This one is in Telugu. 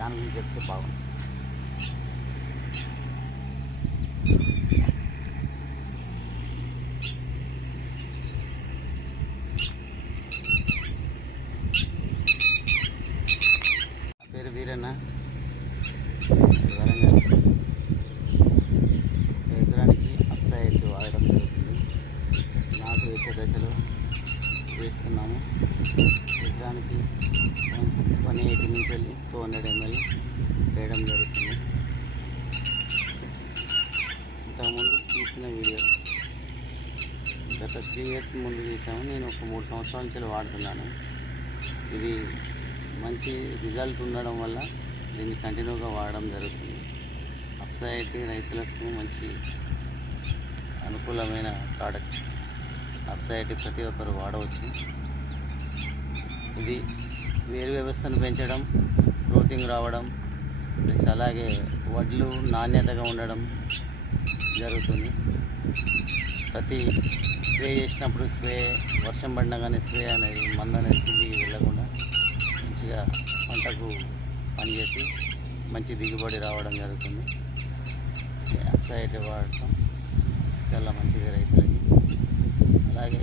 దాని గురించి చెప్తే బాగుంది. పేరు వీరన్న, వరంగల్. ఎకరానికి అప్సైడ్ వాడడం జరుగుతుంది. నాటు వేసే దశలో వేస్తున్నాము. ఎకరానికి 180 నుంచి 200 ml వేయడం జరుగుతుంది. ఇంతకుముందు తీసిన వీడియో గత 3 years ముందు తీసాము. నేను ఒక 3 సంవత్సరాల నుంచి వాడుతున్నాను. ఇది మంచి రిజల్ట్ ఉండడం వల్ల దీన్ని కంటిన్యూగా వాడడం జరుగుతుంది. అప్సైడ్ రైతులకు మంచి అనుకూలమైన ప్రోడక్ట్. అప్సైడ్ ప్రతి ఒక్కరు వాడవచ్చు. ఇది వేరు వ్యవస్థను పెంచడం, గ్రోతింగ్ రావడం, ప్లస్ అలాగే వడ్లు నాణ్యతగా ఉండడం జరుగుతుంది. ప్రతి స్ప్రే చేసినప్పుడు వర్షం పడినగానే స్ప్రే అనేది మందు అనేది కిందికి వెళ్ళకుండా మంచిగా పంటకు పనిచేసి మంచి దిగుబడి రావడం జరుగుతుంది. అప్సైడ్ వాడటం చాలా మంచిది రైతులకి. అలాగే